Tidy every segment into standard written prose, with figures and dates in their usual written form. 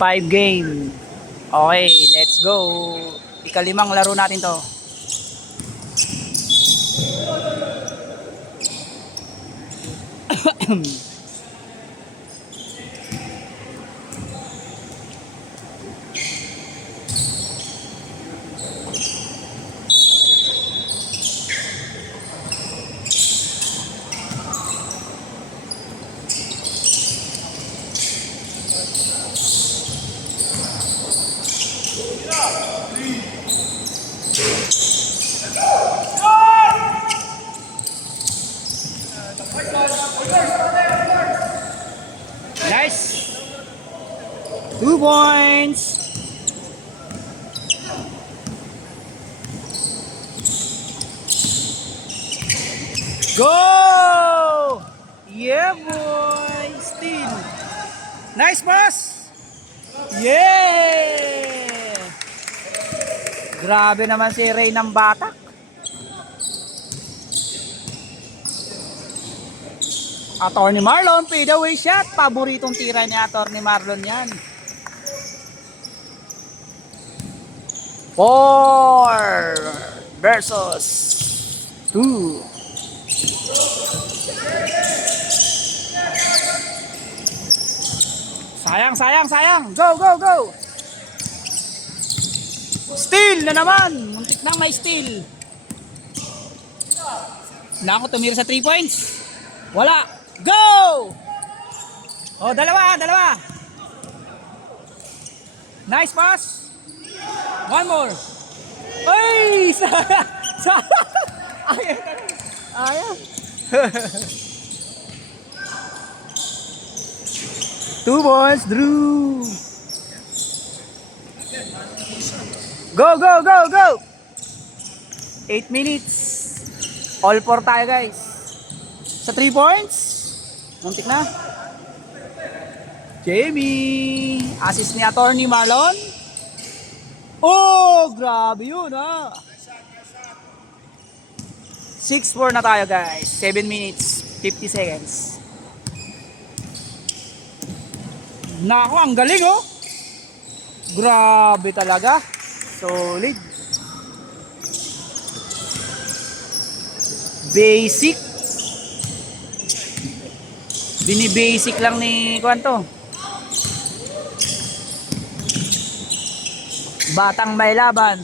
5 game. Okay, let's go. Ikalimang laro natin to. Nice. 2 points. Go! Yeah, boy. Steal. Nice pass. Yeah! Grabe naman si Ray ng Batak. Attorney Marlon, fade away shot. Paboritong tira ni Attorney Marlon yan. 4 versus 2. Sayang. Go. Steal na naman. Muntik nang may steal. Nako, tumira sa 3 points. Wala. Go! Oh, dalawa. Nice pass. One more. Ay! Ayaw. 2 points, Drew. Go. 8 minutes. All 4 tayo, guys. Sa 3 points. Muntik na. Jamie. Assist ni Attorney Marlon. Oh, grabe yun, ha. 6-4 na tayo, guys. 7 minutes, 50 seconds. Nako, ang galing, oh. Grabe talaga. Solid. Basic. Bini-basic lang ni Kwanto. Batang may laban.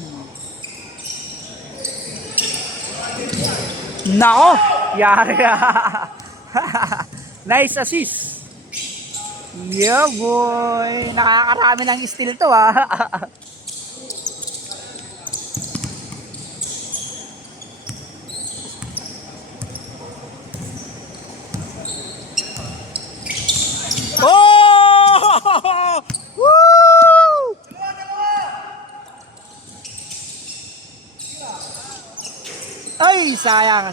Nako, yari. Nice assist. Yeah, boy. Nakakarami ng steal to, ha. Oh! Woo! Ay, sayang.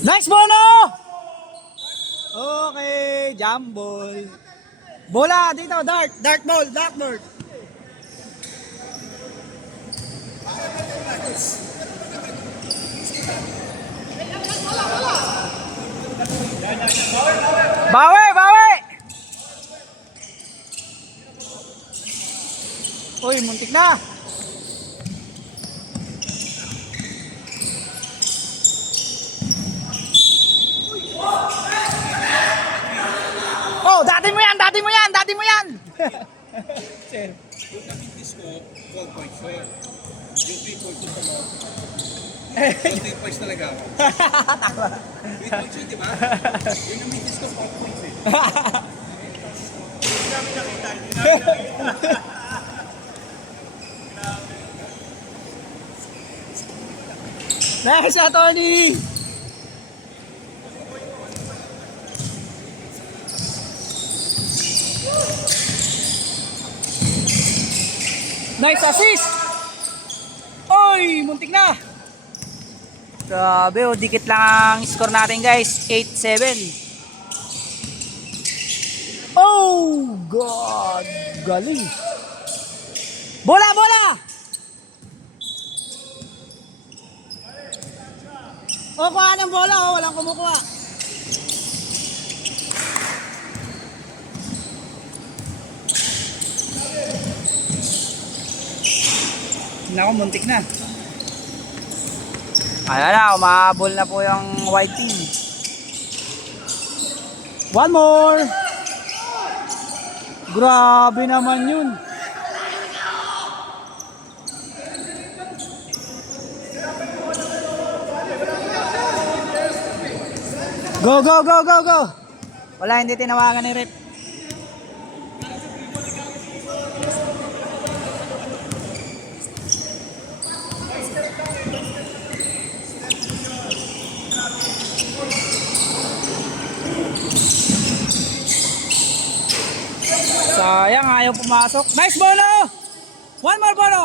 Nice, Bono! Okay, jump ball. Bola dito, dart ball. Bawi! Uy, muntik na. Oh, dati mo yan. Yung namintis ko, 12 points ko. Yung 3 points ko sa mo. 13 points talaga ako. 3 points yun, di ba? Yung namintis ko, 4 points eh. Hindi namin nakita. Nice, Attorney! Nice assist! Oy, muntik na! Grabe, oh, dikit lang ang score natin, guys. 8-7. Oh, God! Galing! Bola! O, kuha ng bola, oh. Walang kumukuha. Naku, muntik na. Ayan na, umahabol na po yung white team. One more. Grabe naman yun. Go, go, go, go, go. Wala, hindi tinawagan ni Rip. Sayang, ayaw pumasok. Nice, Bono! One more, Bono!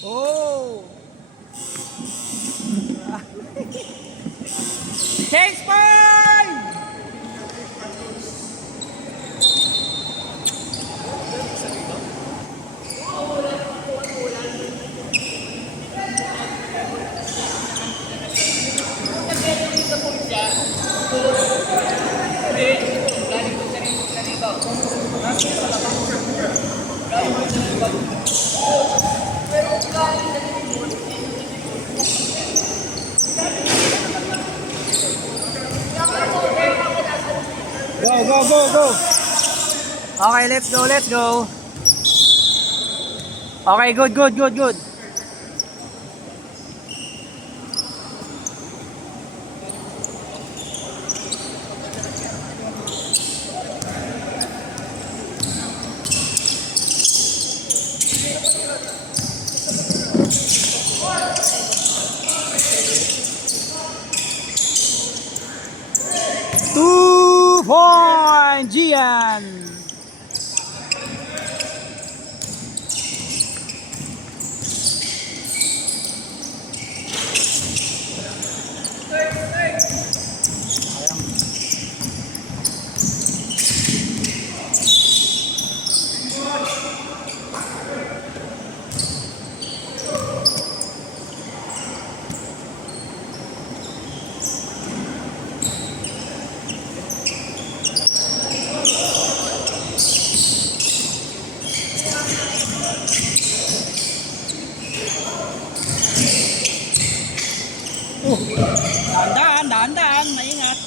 Oh! Change point! Go, go, go, go. Okay, let's go, let's go. Okay, good, good, good, good. Gian. Dahan-dahan, maingat.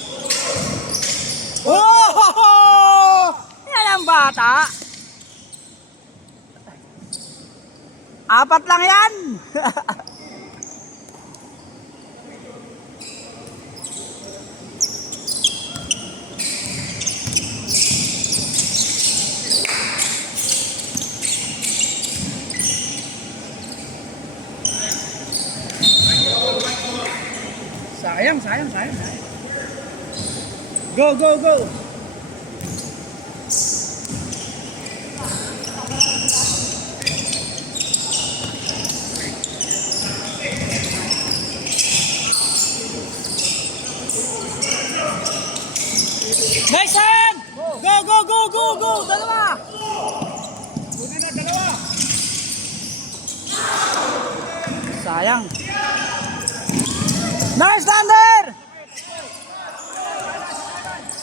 Oh! Yan ang bata. Apat lang yan. Sayang. Go, go, go. Nice hand! Go, go, go, go, go! Dalawa! Buti na, dalawa! Sayang. Nice, Thunder!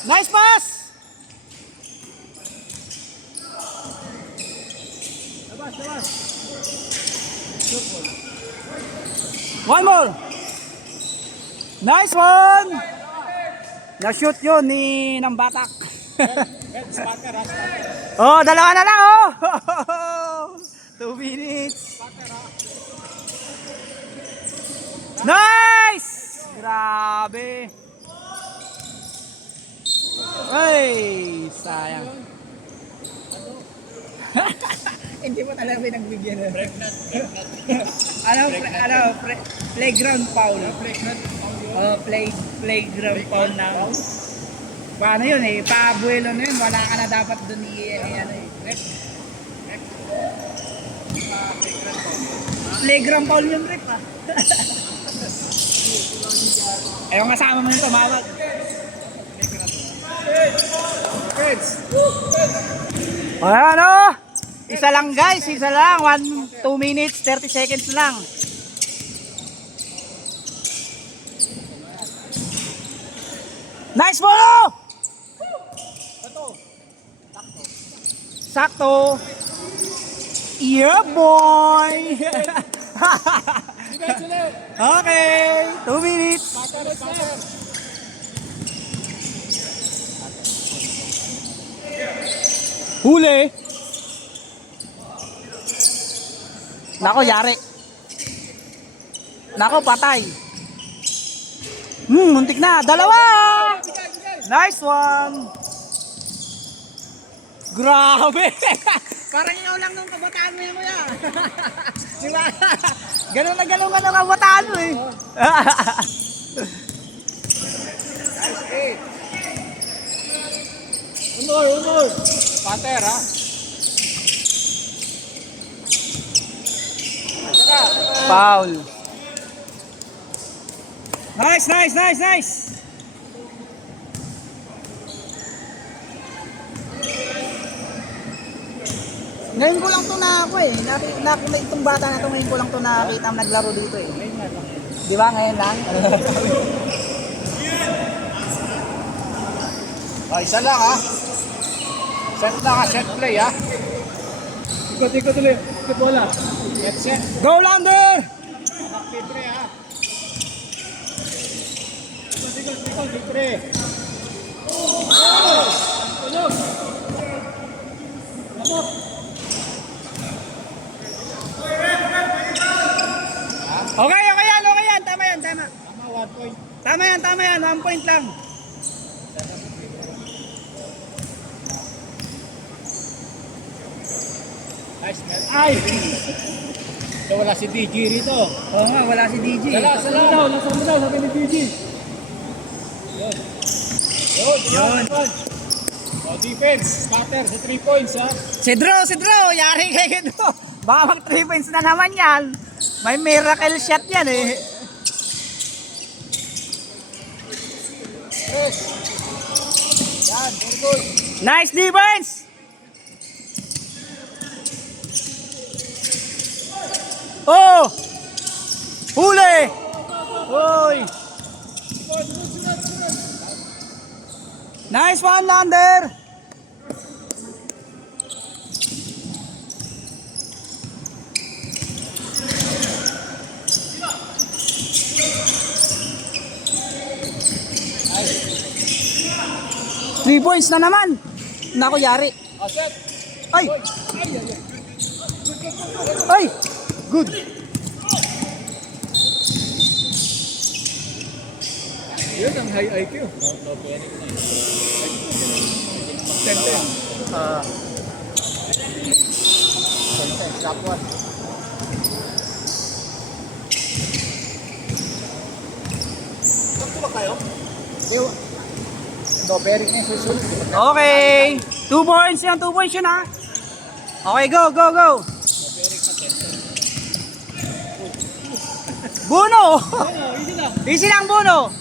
Nice pass! Labas. One more! Nice one! Na-shoot yun ni ng batak. Oh, dalawa na lang oh! 2 minutes. Nice! Grabe. Ay, sayang. Hindi mo talaga pinagbigyan. Playground foul. Playground foul na. Paano yun eh? Pabuelo na yun. Wala ka na dapat dun playground foul yung rep ah. Ewan kasama mo yung tumawag. Ayan o. Isa lang guys. Isa lang. 2 minutes 30 seconds lang. Nice ball! Sakto. Yeah, boy! Okay, 2 minutes. Huli. Nako, yari. Nako, patay. Muntik na. Dalawa! Nice one! Grabe! Parang ikaw lang nung kabataan mo yun, kuya. Diba? Ganun na ganun ka nung kabataan mo eh. Unor. Pater, ha? Foul. Nice. Ngayon ko lang to na ako eh. Itong bata na to ngayon ko lang to nakita naglaro dito eh. Di ba ngayon lang? Isa lang, ha? Set lang, ha? Set play, ha? Ikot ulit. Ikot bola. Set. Go Lander! Libre, ha? Ikot, libre. Tulog. Okay yan. Tama yan. Tama, 1 point. Tama yan. 1 point lang. Nice, man. Ay! So, wala si DG rito. Oo nga, wala si DJ. Nasa mo daw, sabi ni DG. Yun. O, defense, scatter sa 3 points, ha? Sidro, yari kayo dito. Baka mag 3 points na naman yan. May miracle shot yan eh. Yes. Yan, very good. Nice defense! Oh! Huli! Hoy! Nice one, Lander! Three points na naman. Nako, yari. Set. Ay! Ay! Good. Yun ang high IQ. Sentence. Sentence, top 1. Sakto ba kayo? No, very nice. Susunod. Okay. 2 points yan. 2 points yun ha. Okay, go. Buno! Easy lang, Buno.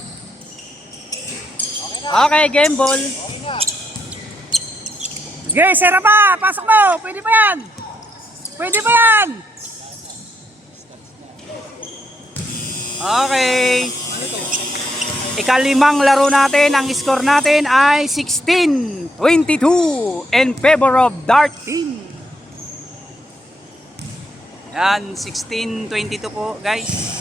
Okay, game ball. Sige, sera pa. Pasok mo. Pwede pa yan. Okay. Ikalimang laro natin. Ang score natin ay 16-22 in favor of Dart Team. Yan, 16-22 po guys.